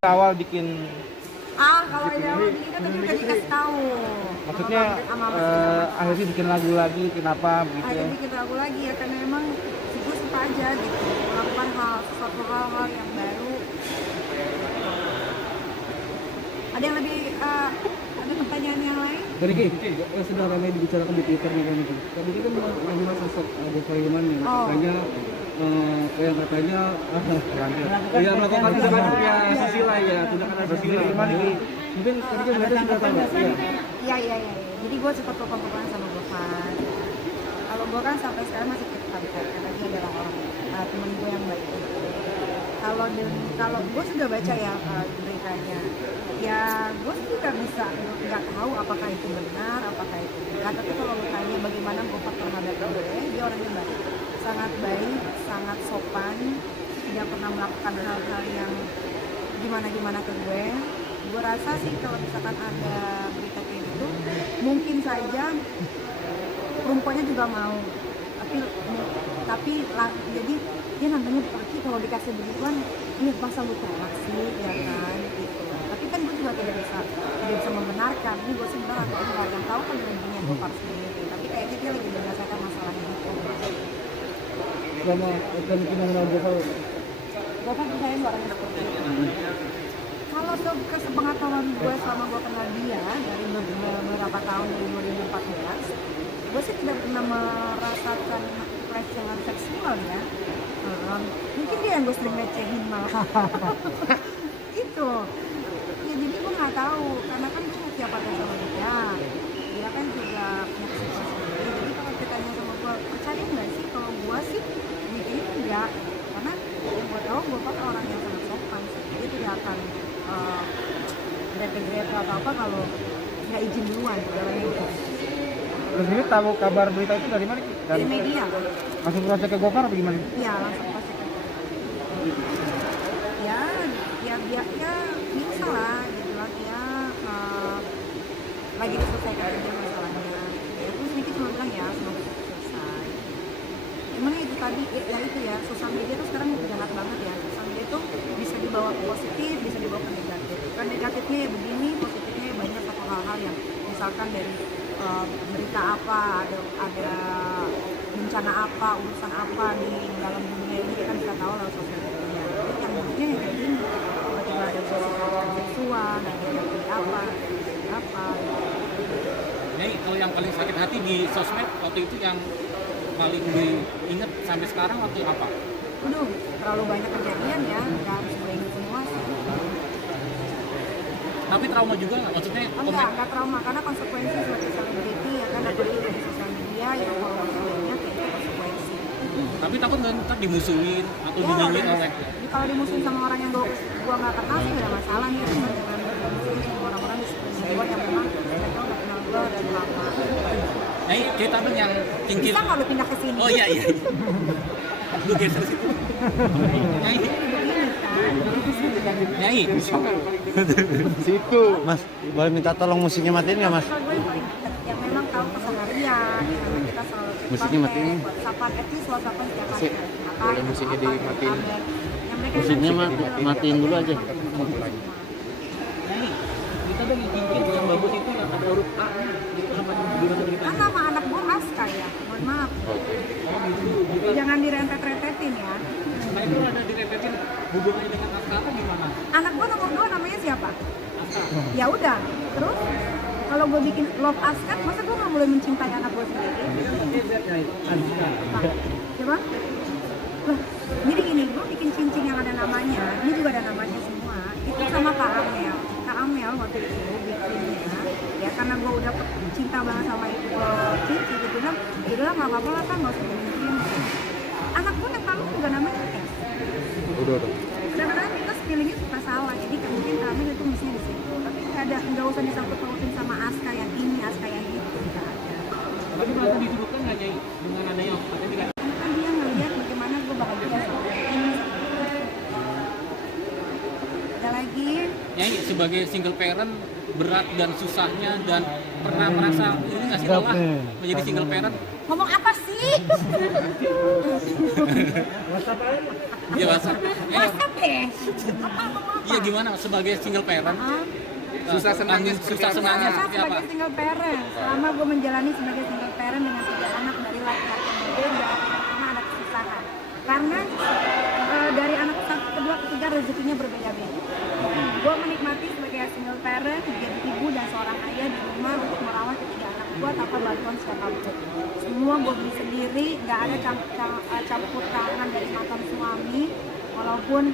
Awal bikin Kalau ide awal bikin kan udah dikasih tahu. maksudnya akhirnya bikin lagu lagi kenapa gitu ya? Akhirnya bikin lagu lagi ya karena emang gue suka aja gitu melakukan sesuatu hal yang baru. Ada yang lebih ada pertanyaan yang lain? Dari sudah ramai dibicarakan di Twitter nih kan itu. Tadi kita mengenai sosok Gofar Hilman yang katanya yang melakukan tindakan asusila ya, tindakan asusila. Mungkin tadi kan mereka sudah tahu. Iya. Jadi gue sempat telepon sama Gofar. Kalau gue kan sampai sekarang masih dekat karena dia adalah orang teman gue yang baik. Kalau gue sudah baca ya beritanya, ya gue juga nggak tahu apakah itu benar, apakah itu enggak. Tapi kalau tanya bagaimana Gofar terhadap gue, dia orangnya baik, sangat baik, sangat sopan, tidak pernah melakukan hal-hal yang gimana ke gue. Gue rasa sih kalau misalkan ada berita kayak gitu, mungkin saja perempuannya juga mau, tapi jadi dia nantangnya laki kalau dikasih begituan, ini masa lu tolak sih, ya kan gitu. Tapi kan gue juga tidak bisa membenarkan. Ini gue sebenarnya nggak yang tahu kan intinya Gofar sendiri. Tapi kayaknya dia lagi menyelesaikan masalahnya gitu. Selama kita mengenal Gofar percaya orangnya seperti itu. Kalau sepengetahuan gue selama gue kenal dia dari beberapa tahun dari 2014, gue sih tidak pernah merasakan pelecehan seksual ya. Mungkin dia yang gue sering lecehin malah. Itu ya, jadi gue nggak tahu karena kan cuma siapa tahu sama dia kan juga punya kesibukan sendiri. Jadi kalau ditanya sama gue, percaya nggak sih? Kalau gue sih mikirnya enggak, karena gue tahu gue kan orang yang sangat sopan sih. Dia tidak akan grepe-grepe atau apa kalau nggak izin duluan jalannya gitu. Terus ini tahu kabar berita itu dari mana? Dari media. Langsung proses ke Gofar atau gimana? Iya, langsung pasti ke ya bisa lah gitu lah dia lagi diselesaikan aja masalahnya. Ya terus sedikit cuma bilang ya semoga selesai. Cuman itu tadi ya itu ya, sosial media tuh sekarang jahat banget ya. Sosial media tuh bisa dibawa ke positif, bisa dibawa ke negatif. Kan negatifnya ya begini, positifnya ya banyak satu hal-hal yang misalkan dari berita apa, ada bencana apa, urusan apa di dalam dunia ini kita bisa tahu lewat sosial media. Jadi yang buruknya yang kayak gini, tiba-tiba ada gosip seksual, dan apa. Nih, kalau yang paling sakit hati di sosmed waktu itu yang paling diinget sampai sekarang waktu apa? Aduh, terlalu banyak kejadian ya, nggak harus gue ingat semua sih. Tapi trauma juga nggak? Maksudnya Enggak trauma, karena konsekuensi sebagai selebriti ya kan, apalagi dari sosial media yang followersnya banyak, ya itu konsekuensi. Tapi takut nggak ntar dimusuhin atau dinyanyiin oleh? Kalau dimusuhin sama orang yang gua nggak kenal sih nggak ada masalah ya. Jangan dimusuhin sama orang-orang di sekitar gua yang memang mereka udah kenal gua dari lama. Nah, cerita dong yang cincin. Bisa nggak lu pindah ke sini? Oh iya. Lu geser situ. Nyai. Situ. Mas, boleh minta tolong musiknya matiin nggak Mas? Yang memang tahu keseharian, yang kita selalu musiknya matiin. WhatsApp, at least WhatsApp setiap hari. Boleh musiknya dimatiin. Musiknya matiin dulu aja. Nyai, kita dong yang cincin yang bagus itu yang ada huruf A itu apa gimana cerita? Kan nama anak gua Aska ya, mohon maaf. Jangan dirempet-rempetin ya. Nah itu ada direpetin hubungannya dengan Aska apa gimana? Anak gua nomor 2 namanya siapa? Aska. Ya udah, terus kalau gue bikin love Aska, masa gue nggak boleh mencintai anak gue sendiri? Coba, loh, jadi gini, gue bikin cincin yang ada namanya, ini juga ada namanya semua. Itu sama Kak Amel waktu itu bikinnya, ya karena gue udah cinta banget sama itu cincin, gitu kan, yaudah nggak apa-apa lah kan, nggak usah bikin. Anak gue yang tahu juga namanya S. Udah. Kadang-kadang kita feelingnya suka salah, jadi mungkin kami itu mestinya di situ. Tapi nggak usah disangkut pautin sama Aska yang ini, Aska yang itu, nggak ada. Tapi merasa dituduhkan nggak Nyai dengan adanya katanya tidak? Kan dia ngeliat bagaimana gue bahagia sama ini. Ada lagi? Nyai sebagai single parent berat dan susahnya dan pernah merasa ini nggak sih lelah menjadi single parent? Ngomong apa sih? Iya WhatsApp. WhatsApp deh. Apa mau apa? Iya gimana sebagai single parent? Ah, Susah senangnya susah senangnya saya seperti apa? sebagai single parent, selama gue menjalani sebagai single parent dengan 3 anak dari laki-laki yang berbeda, karena ada kesusahan. Karena dari anak satu, kedua, ketiga rezekinya berbeda-beda. Gue menikmati sebagai single parent, jadi ibu dan seorang ayah di rumah untuk merawat ketiga anak gue tanpa bantuan siapapun. Semua gue beli sendiri, nggak ada campur tangan dari mantan suami, walaupun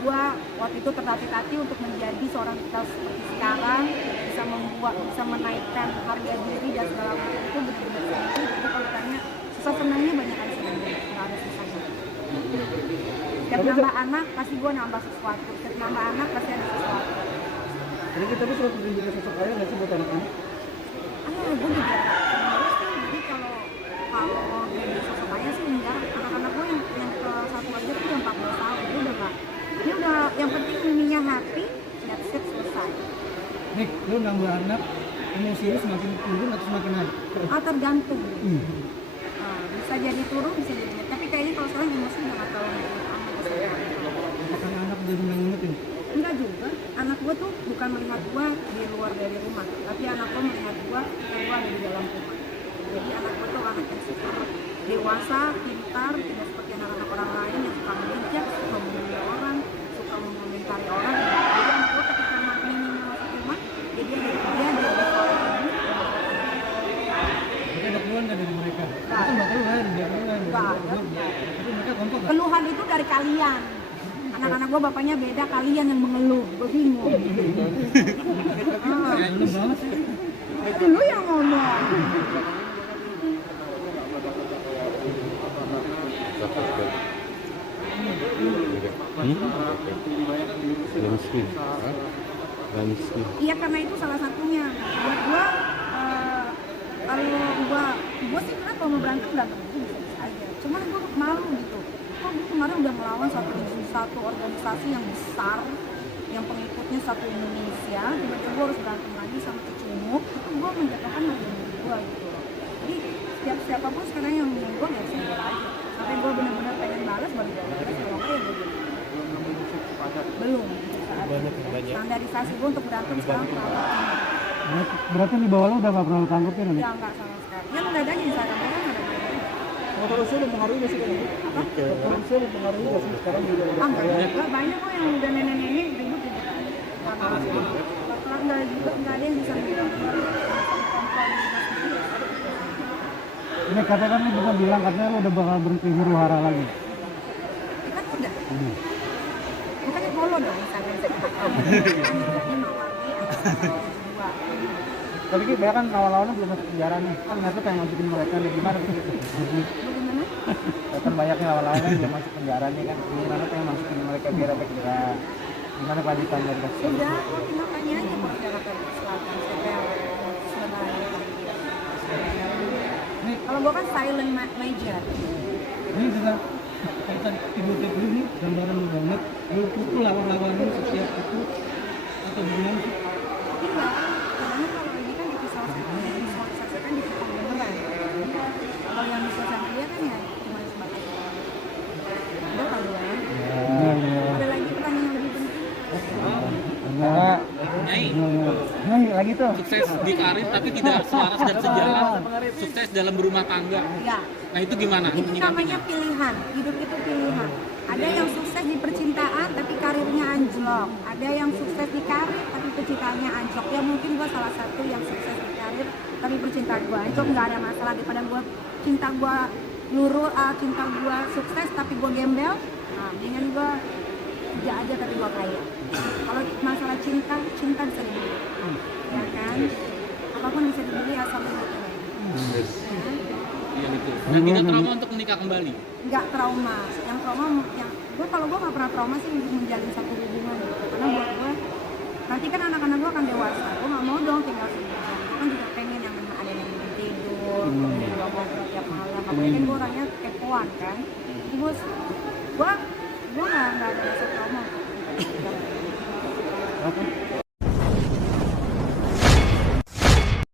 gue waktu itu tertatih-tatih untuk menjadi seorang kita seperti sekarang, bisa menaikkan harga diri dan segala macam itu benar-benar sendiri. Jadi kalau ditanya susah senangnya banyak kali senangnya, nggak ada susahnya. Setiap nambah anak pasti gue nambah sesuatu, setiap nambah anak pasti ada sesuatu. Jadi kita tuh sudah menjadi sosok ayah nggak sih buat anak-anak? Gue juga harus kan, jadi kalau jadi sosok ayah sih enggak. Anak-anak gue yang ke satu aja tuh yang 14 tahun, dia udah yang penting miminya happy, that's it, selesai. Nih, lu nambah anak, emosi lu semakin turun atau semakin naik? Tergantung. Bisa jadi turun, bisa jadi naik. Tapi kayaknya kalau sekarang emosi udah nggak terlalu naik. Apakah anak udah mulai ngingetin? Enggak juga. Anak gue tuh bukan melihat gue di luar dari rumah, tapi anak gue melihat gue yang gue ada di dalam rumah. Jadi anak gue tuh anak yang super dewasa, pintar, tidak seperti anak-anak orang lain yang suka menjejak, suka membuli orang, suka mengomentari orang. Jadi anak gue ketika miminya masuk rumah, jadi dia Mereka ada keluhan nggak dari mereka? Nggak. Kan nggak keluhan, dia keluhan. Nggak ada. Tapi mereka kompak nggak? keluhan itu dari kalian. Anak-anak gue bapaknya beda, kalian yang mengeluh. Gue bingung. Lu banget sih. Lu yang ngomong. Iya, karena itu salah satunya. Buat gue, kalau gue sih kenapa mau berantem itu bisa aja. Cuman gue malu gitu. Kok gue kemarin udah melawan satu organisasi yang besar, yang pengikutnya satu Indonesia, tiba-tiba gue harus berantem lagi sama kecumuk. Itu gue menjatuhkan harga diri gue gitu. Jadi siapapun sekarang yang ngomong gue nggak bisa aja. Sampai gue benar-benar pengen balas baru gue balas. Kalau enggak ya gue diam. Belum. Standarisasi gue untuk berantem sekarang Berarti di bawah lu udah nggak pernah lu tangkepin nih? ya nggak sama sekali. Yang udah ada di Instagram kan ada. Motor usia mempengaruhi nggak sih kan? Motor usia mempengaruhi nggak sih sekarang juga? Enggak, banyak kok yang udah nenek-nenek ribut gitu. Nggak ada yang bisa bilang. Ini katanya kan lu bukan bilang katanya lu udah bakal berhenti huru hara lagi. Kan udah. Bukannya follow dong Instagram saya. Tapi kita kan awal-awalnya belum masuk penjara nih. Kan ternyata pengen masukin mereka nih gimana gitu. Bagaimana? Kan banyaknya awal-awalnya belum masuk penjara nih kan. Gimana pengen masukin mereka biar efek jerah. Gimana kelanjutan dari kasus? Udah, kok tinggal tanya aja kalau Jakarta Selatan siapa yang sebenarnya. Kalau gua kan silent major. Ini juga kaitan ibu lu nih gambaran lu banget. Lu pukul lawan-lawan lu setiap itu atau gimana sih? Enggak, karena kalau ini kan divisualisasikan di video beneran. Kalau yang visualisasi dia kan ya cuma sebatas udah kali ya. Ada lagi pertanyaan yang lebih penting? Nyai, Lagi tuh. sukses di karir tapi tidak selaras dan sejalan sukses dalam berumah tangga. Ya. Nah itu gimana Itu menyikapinya? namanya pilihan, hidup itu pilihan. Ada yang sukses di percintaan tapi karirnya anjlok. Ada yang sukses di karir tapi percintaannya anjlok. Ya mungkin gue salah satu yang sukses di karir tapi percintaan gue anjlok, nggak ada masalah. Daripada gue cinta gue sukses tapi gue gembel, nah mendingan gue kerja aja tapi gue kaya. Kalau masalah cinta bisa dibeli, ya kan? Apapun bisa dibeli asal lu Iya itu. Dan tidak trauma untuk menikah kembali. nggak trauma. Yang trauma kalau gue nggak pernah trauma sih untuk menjalin satu hubungan gitu. Karena buat gue nanti kan anak-anak gue akan dewasa, gue nggak mau dong tinggal sendirian. Gue kan juga pengen yang ada yang tidur, gue ngobrol tiap malam. Apalagi kan gue orangnya kepoan kan. Jadi gue nggak ada rasa trauma. Apa?